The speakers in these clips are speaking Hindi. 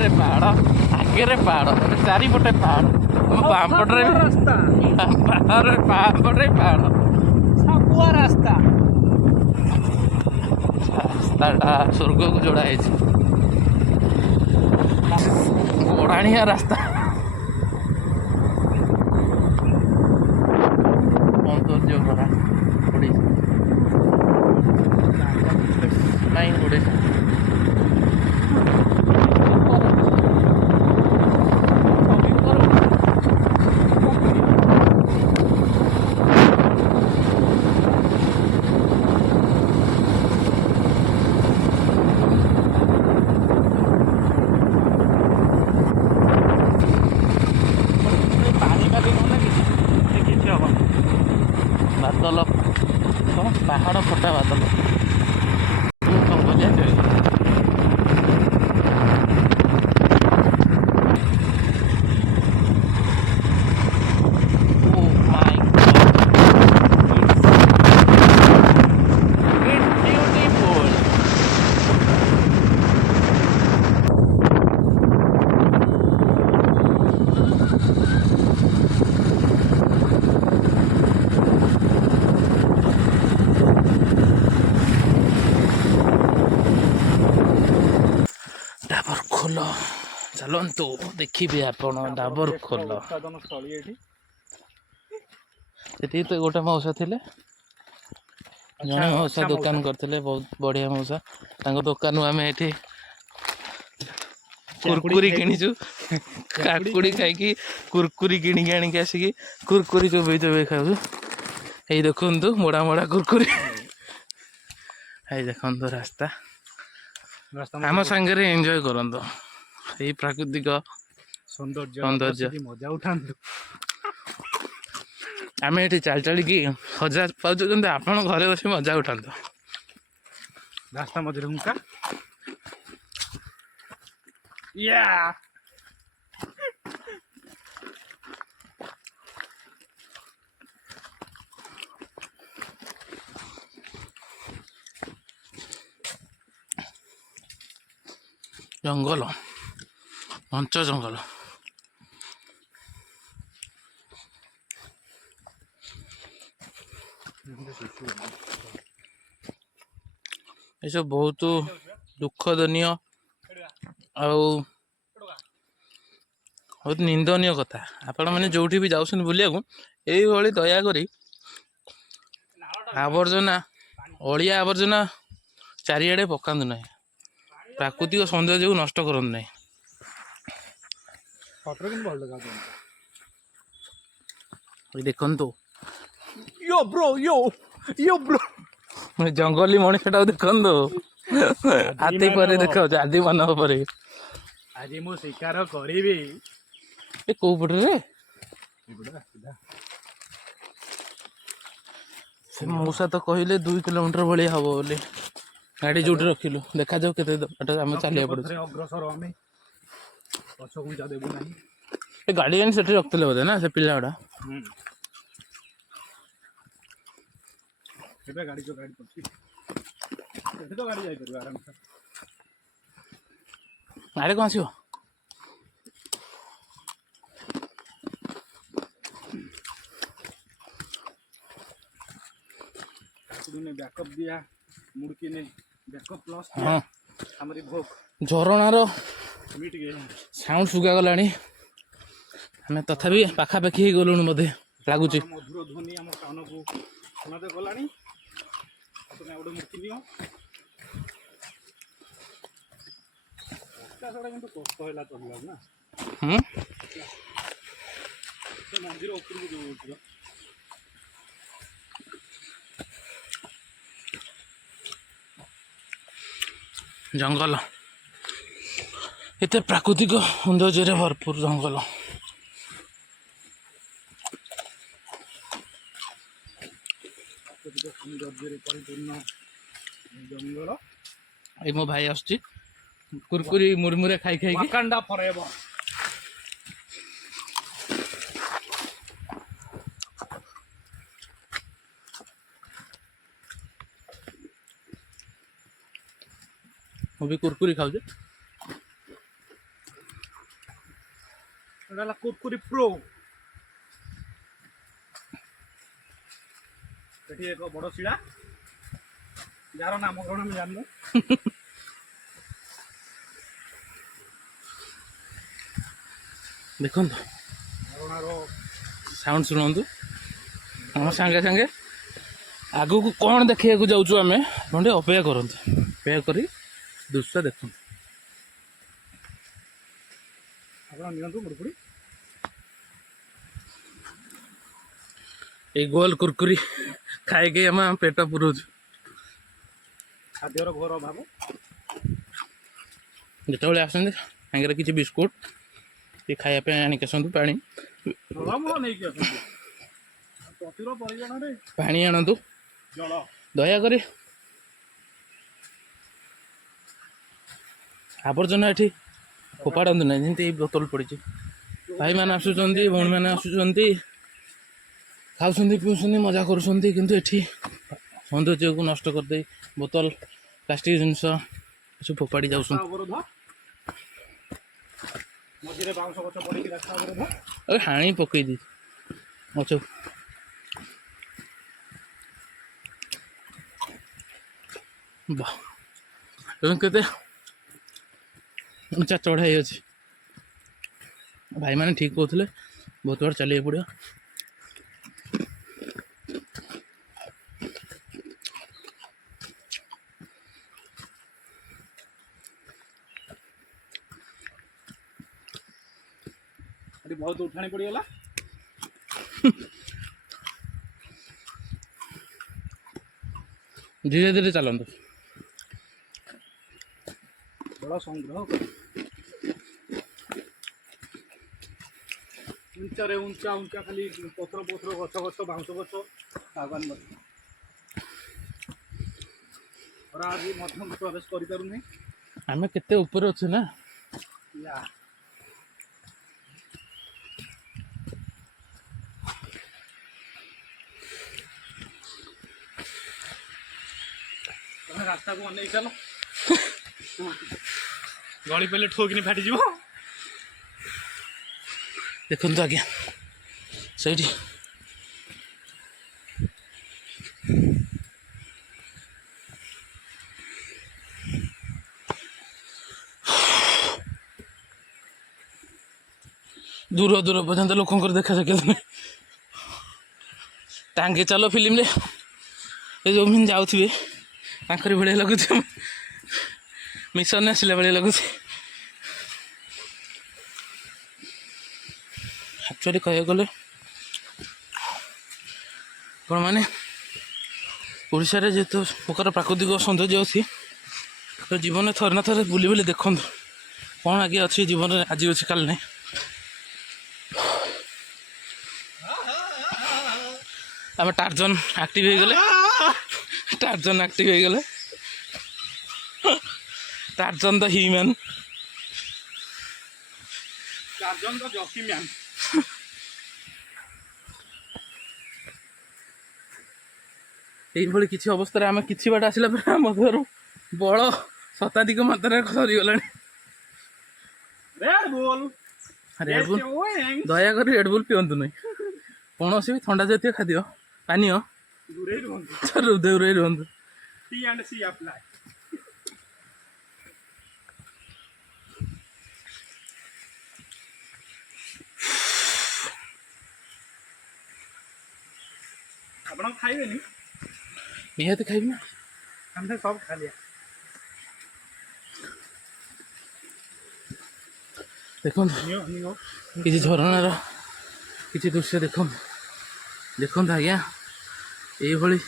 साइड रे पहाड़ आगे रे पहाड़ चारिपटे पहाड़ बामपटे रास्ता बामपटे पहाड़ सबुआ रास्ता रास्ताटा स्वर्ग को जोड़ा है ओढ़ाणिया रास्ता सौंदर्य भरा ओडिशा नहीं ओडिशा बादल पहाड़ फटा बादल डाबर खोल चलतु देखिए आपण डाबर खोल ये तो गोटे मौसा थे जड़े मौसा दुकान करते बहुत बढ़िया मौसा दुकान आम ये कुरकुरी किणीचु काकुड़ी खाई कुरकुरी किणिकी आनिक आसिक कुरकुरी चोबई चोबई खाऊ ये देखु मोड़ा मोड़ा कुरकुरी ये देखु रास्ता आम सांगे एंजॉय करंतु यही प्राकृतिक सौंदर्य मजा उठा आम ये चल चल की हजा पाचु कि आप घरे बस मजा उठातु रास्ता मझे हुंका जंगल घंच जंगल ये सब बहुत दुखदनीय बहुत निंदनीय कथा आपण मैंने जो भी जाऊँ बुलिया यही दया करी आवर्जना अलिया आवर्जना चारिआडे पकातु ना प्राकृतिक सौंदर्य को नष्ट करते ना देखु यो ब्रो यो ब्रो जंगली मनुष्यटा देखु हाथी पर देखा आदि मानव पर आज मु शिकार करी कौ पटे रे से मौसा तो कहले 2 किलोमीटर भाई हम बोली गाड़ी जो रखिलु देखा जाऊ के आम चलिया पड़े अग्रसर आम पछा देवु ना गाड़ी आनी से रखते बोधे ना से पिला गुड़ा गाड़ी जो गाड़ी तो गाड़ी जाकर आराम से आड़े कौन आसो बैकअप दिया मुड़की ने बैकअप प्लस हाँ हमारी भोग झरणार मिट गए साउंड सुगा गला आम तथापि पाखापाखि हो गलुण बोधे लगुच मधुर ध्वनि आम कान को सुनाते गला गोटे मुड़की नियो कष्ट है चलना ना मंदिर उपरକୁ जो जंगल इतने प्राकृतिक सौंदर्य भरपूर जंगल सौंदर्य परिपूर्ण जंगल ये मो भाई आसुची कुरकुरी मुरमुरे खाई खाई वाकांडा फॉरएवर ମୁଁ ବି କୁରକୁରି ଖାଉଛି ଏଟା ହେଲା କୁରକୁରି ପ୍ରୋ। ଏଠି ଏକ ବଡ଼ ଶିଳା ଯାହାର ନାମକରଣ ଆମେ ଜାଣିନୁ। ଦେଖନ୍ତୁ ଝରଣାର ସାଉଣ୍ଡ ଶୁଣନ୍ତୁ। ଆମ ସାଙ୍ଗେ ସାଙ୍ଗେ ଆଗକୁ କ'ଣ ଦେଖିବାକୁ ଯାଉଛୁ ଆମେ, ଆପଣ ଟିକେ ଅପେକ୍ଷା କରନ୍ତୁ। ଅପେକ୍ଷା କରି ଦୃଶ୍ୟ ଦେଖନ୍ତୁ। ଆପଣ ନିଅନ୍ତୁ କୁରକୁରି। ଏଇ ଗୋଲ କୁରକୁରି ଖାଇକି ଆମେ ପେଟ ପୁରଉଛୁ। ଖାଦ୍ୟର ଘୋର ଅଭାବ। ଯେତେବେଳେ ଆସନ୍ତି ସାଙ୍ଗରେ କିଛି ବିସ୍କୁଟ କି ଖାଇବା ପାଇଁ ଆଣିକି ଆସନ୍ତୁ। ପାଣି ଜଳମୂଳ ନେଇକି ଆସନ୍ତୁ। ପ୍ରଚୁର ପରିମାଣରେ ପାଣି ଆଣନ୍ତୁ ଜଳ। ଦୟାକରି। ଆବର୍ଜନା ଏଠି ଫୋପାଡ଼ନ୍ତୁ ନାହିଁ। ଯେମିତି ଏଇ ବୋତଲ ପଡ଼ିଛି, ଭାଇମାନେ ଆସୁଛନ୍ତି, ଭଉଣୀମାନେ ଆସୁଛନ୍ତି, ଖାଉଛନ୍ତି, ପିଉଛନ୍ତି, ମଜା କରୁଛନ୍ତି, କିନ୍ତୁ ଏଠି ସୌନ୍ଦର୍ଯ୍ୟକୁ ନଷ୍ଟ କରିଦେଇ ବୋତଲ, ପ୍ଲାଷ୍ଟିକ ଜିନିଷ ଏସବୁ ଫୋପାଡ଼ି ଯାଉଛନ୍ତି। ଅବରୋଧ ମଝିରେ ବାଉଁଶ ଗଛ ପଡ଼ିକି ରାସ୍ତା ଅବରୋଧ। ହାଣି ପକେଇ ଦେଇଛି ଗଛ। ବାଃ, ଏବଂ କେତେ ଉଞ୍ଚା ଚଢ଼ାଇ ଅଛି। ଭାଇମାନେ ଠିକ୍ କହୁଥିଲେ, ବହୁତ ବାଟ ଚାଲିବାକୁ ପଡ଼ିବ। ଏଠି ବହୁତ ଉଠାଣି ପଡ଼ିଗଲା। ଧୀରେ ଧୀରେ ଚାଲନ୍ତୁ। ଜଳ ସଂଗ୍ରହ କରି ଉଞ୍ଚାରେ ଉଞ୍ଚା ଉଞ୍ଚା ଖାଲି ପତ୍ର ଗଛ ବାଉଁଶ ଗଛ, ଶାଗୁଆନ ଗଛ। ଖରା ଆଜି ମଧ୍ୟ ପ୍ରବେଶ କରିପାରୁନି। ଆମେ କେତେ ଉପରେ ଅଛୁ ନା। ତମେ ରାସ୍ତାକୁ ଅନେଇ ଚାଲ, ଗଳି ପଡ଼ିଲେ ଠୋକିନି ଫାଟିଯିବ। ଦେଖନ୍ତୁ ଆଜ୍ଞା, ସେଇଠି ଦୂର ଦୂର ପର୍ଯ୍ୟନ୍ତ ଲୋକଙ୍କର ଦେଖା ସାକ୍ଷାତ ନାହିଁ। ଟାଙ୍ଗି ଚାଲ ଫିଲ୍ମରେ ଏ ଯେଉଁମାନେ ଯାଉଥିବେ ତାଙ୍କରି ଭଳିଆ ଲାଗୁଛି। ମିଶନରେ ଆସିଲା ଭଳିଆ ଲାଗୁଛି। ଆକ୍ଚୁଆଲି କହିବାକୁ ଗଲେ କ'ଣ ମାନେ ଓଡ଼ିଶାରେ ଯେତେ ପ୍ରକାର ପ୍ରାକୃତିକ ସୌନ୍ଦର୍ଯ୍ୟ ଅଛି, ତ ଜୀବନରେ ଥରେ ନା ଥରେ ବୁଲି ବୁଲି ଦେଖନ୍ତୁ କ'ଣ ଆଗେ ଅଛି ଜୀବନରେ। ଆଜି ଅଛି କାଲି ନାହିଁ। ଆମେ ଟାର୍ଜନ ଆକ୍ଟିଭ ହେଇଗଲେ, ଟାର୍ଜନ ଆକ୍ଟିଭ ହେଇଗଲେ, ଟାର୍ଜନ ଦ ହ୍ୟୁମ୍ୟାନ। ଟାର୍ଜନ ଦ ଜକି ମ୍ୟାନ। ଏଇଭଳି କିଛି ଅବସ୍ଥାରେ ଆମେ କିଛି ବାଟ ଆସିଲା ପରେ ଆମ ଦେହରୁ ବଳ ଶତାଧିକ ମାତ୍ରାରେ ସରିଗଲାଣି। ରେଡ୍ ବୁଲ୍। ଦୟାକରି ରେଡ୍ ବୁଲ୍ ପିଅନ୍ତୁ ନାହିଁ। କୌଣସି ବି ଥଣ୍ଡା ଜାତୀୟ ଖାଦ୍ୟ ପାନୀୟ ଦୂରେଇ ରୁହନ୍ତୁ। ଦୂରେଇ ରୁହନ୍ତୁ। ଟି ଆଣ୍ଡ ସି ଆପ୍ଲାଏ। ଆପଣ ଖାଇବେନି? ନିହାତି ଖାଇବି ନା। ଆମେ ସବୁ ଖାଲିଆ। ଦେଖନ୍ତୁ କିଛି ଝରଣାର କିଛି ଦୃଶ୍ୟ ଦେଖନ୍ତୁ। ଦେଖନ୍ତୁ ଆଜ୍ଞା, ଏଇଭଳି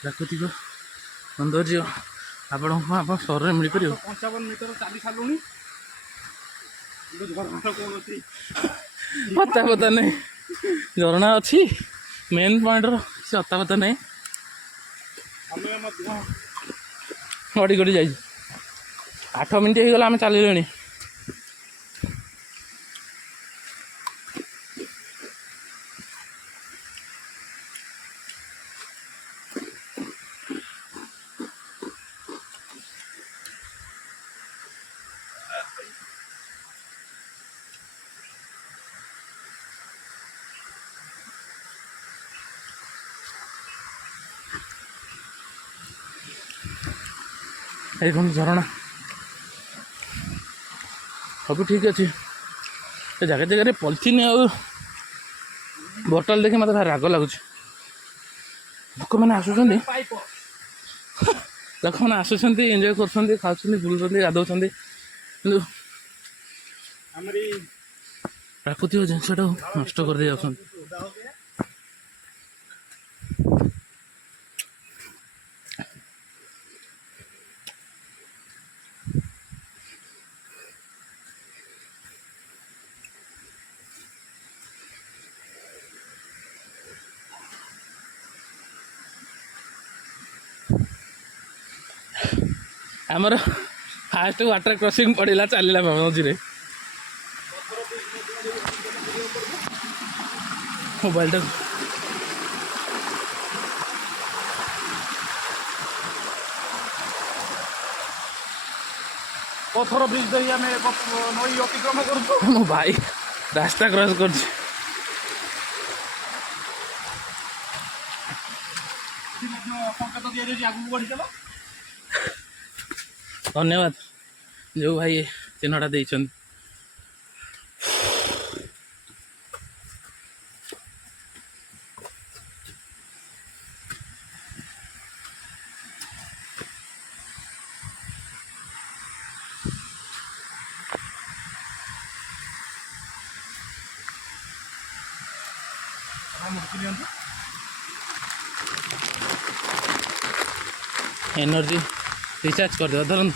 ପ୍ରାକୃତିକ ସୌନ୍ଦର୍ଯ୍ୟ ଆପଣଙ୍କୁ ଆପଣ ସହରରେ ମିଳିପାରିବ? 55 ମିଟର ଚାଲି ସାରିଲୁଣି, ଝରଣାର କୌଣସି ପତା ନାହିଁ। ଝରଣା ଅଛି, ମେନ୍ ପଏଣ୍ଟର କିଛି ଅତାପତା ନାହିଁ। ସମୟ ମଧ୍ୟ ଗଡ଼ି ଗଡ଼ି ଯାଇଛି। 8 ମିନିଟ୍ ହେଇଗଲା, ଆମେ ଚାଲିଲେଣି। ଏଇ କ'ଣ ଝରଣା ସବୁ ଠିକ୍ ଅଛି। ଏ ଜାଗାରେ ପଲିଥିନ୍ ଆଉ ବୋଟଲ ଦେଖି ମୋତେ ଭାରି ରାଗ ଲାଗୁଛି। ଲୋକମାନେ ଆସୁଛନ୍ତି ଏନ୍ଜୟ କରୁଛନ୍ତି, ଖାଉଛନ୍ତି, ବୁଲୁଛନ୍ତି, ଗାଧଉଛନ୍ତି, କିନ୍ତୁ ପ୍ରାକୃତିକ ଜିନିଷଟାକୁ ନଷ୍ଟ କରିଦେଇ ଯାଉଛନ୍ତି। ଆମର ଫାଷ୍ଟ ୱାଟର କ୍ରସିଂ ପଡ଼ିଲା, ଚାଲିଲା ମଝିରେ ମୋବାଇଲଟା ପଥର ବ୍ରିଜ ଦେଇ ଆମେ ନଈ ଅତିକ୍ରମ କରୁଛୁ। ମୋ ଭାଇ ରାସ୍ତା କ୍ରସ୍ କରୁଛି। ସଂକେତ ଦିଆଯାଉଛି ଆଗକୁ ବଢ଼ିଚାଲ। ଧନ୍ୟବାଦ ଯେଉଁ ଭାଇ ଚିହ୍ନଟା ଦେଇଛନ୍ତି। एनर्जी रिचार्ज कर दे धरन।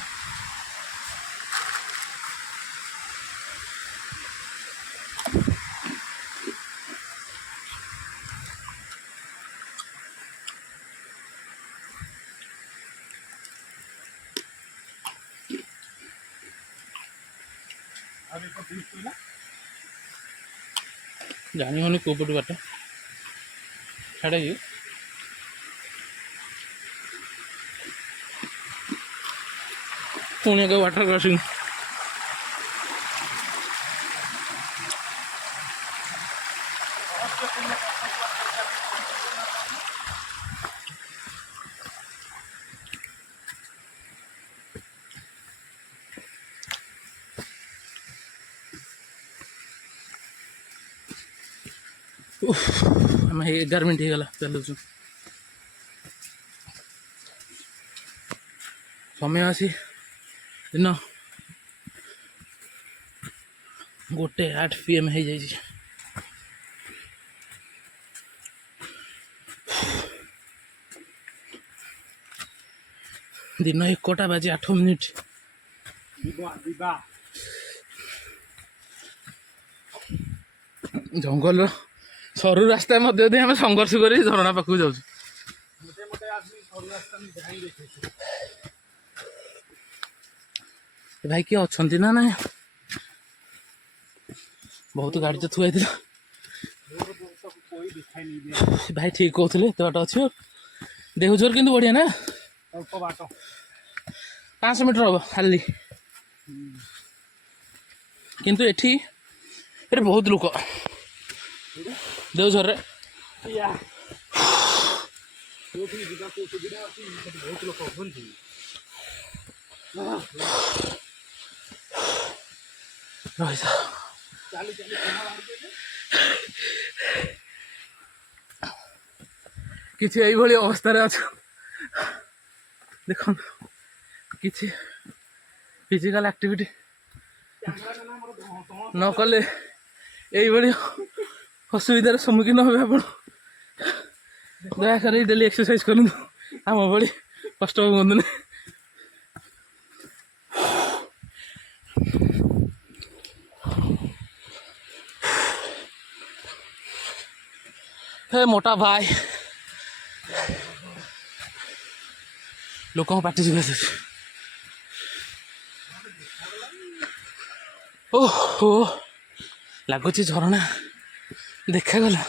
जानी होनी कोपट बाट छाड़ा पुणे का वाटर क्रॉसिंग आम 11 मिनट होगा चलु समय आसी दिन 1:08 PM हो जाए। दिन 1:08 जंगल सरू रास्ता मध्य आम संघर्ष कर झरणा पाखक जाऊँ। भाई किए अच्छा ना ना बहुत गाड़ी तो थुआई भाई ठीक कहते एत बाट अच्छे देखुचर कि बढ़िया ना 500 मीटर हम खाली किंतु एठी बहुत लोक देवझर किसी यही अवस्था अच्छा देख किसी फिजिकल एक्टिविटी न कले यही असुविधार सम्मुखीन हे आप दयाकर डेली एक्सरसाइज करूँ आम भाई कष्ट हूँ। हे मोटा भाई लोक पार्टी ओहो लगुच झरणा देखागला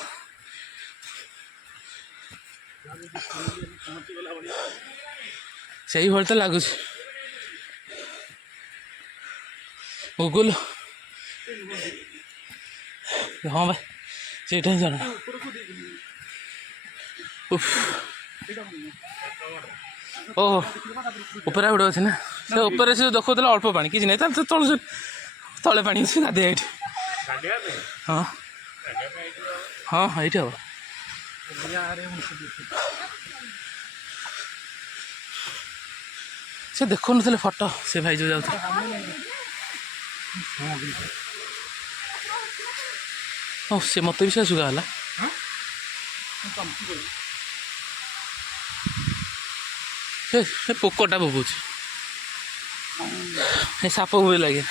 से भाई तो लगुच गुगुल हाँ भाई से झरणा ओहो ऊपर गोटे अच्छे ना से ऊपर से देखो अल्प पानी किसी नहीं तल तले पानी अच्छे गाधे ये हाँ हाँ हाँ ये हम से देखो नुले फोटो से भाई जो जाता ओ से मत भी से सुगा है से पोकटा पकाउछ साप हुए लगे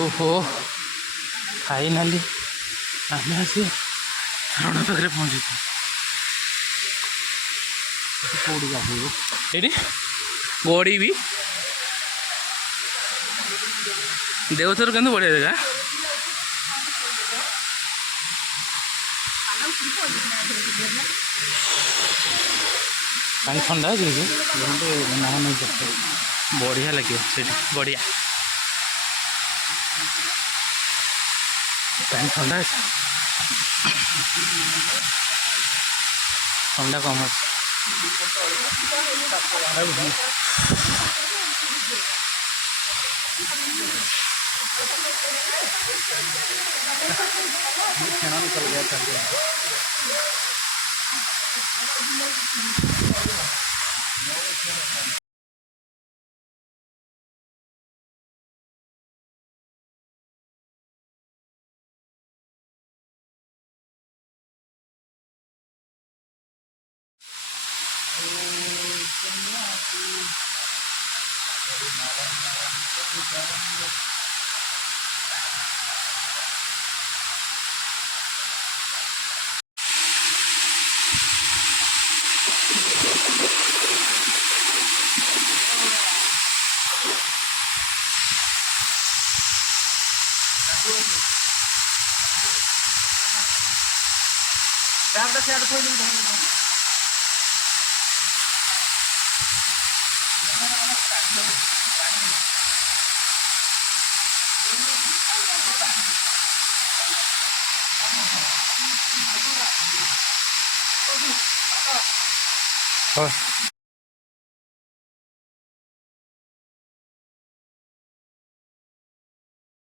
ओहो फाइनाली आम आसी रण पाखे पहुँची ये गड़ी भी देवथर के बढ़िया जगह पानी ठंडा है बढ़िया लगे बढ़िया पानी ठंडा है ठंडा कम है निकल गया था और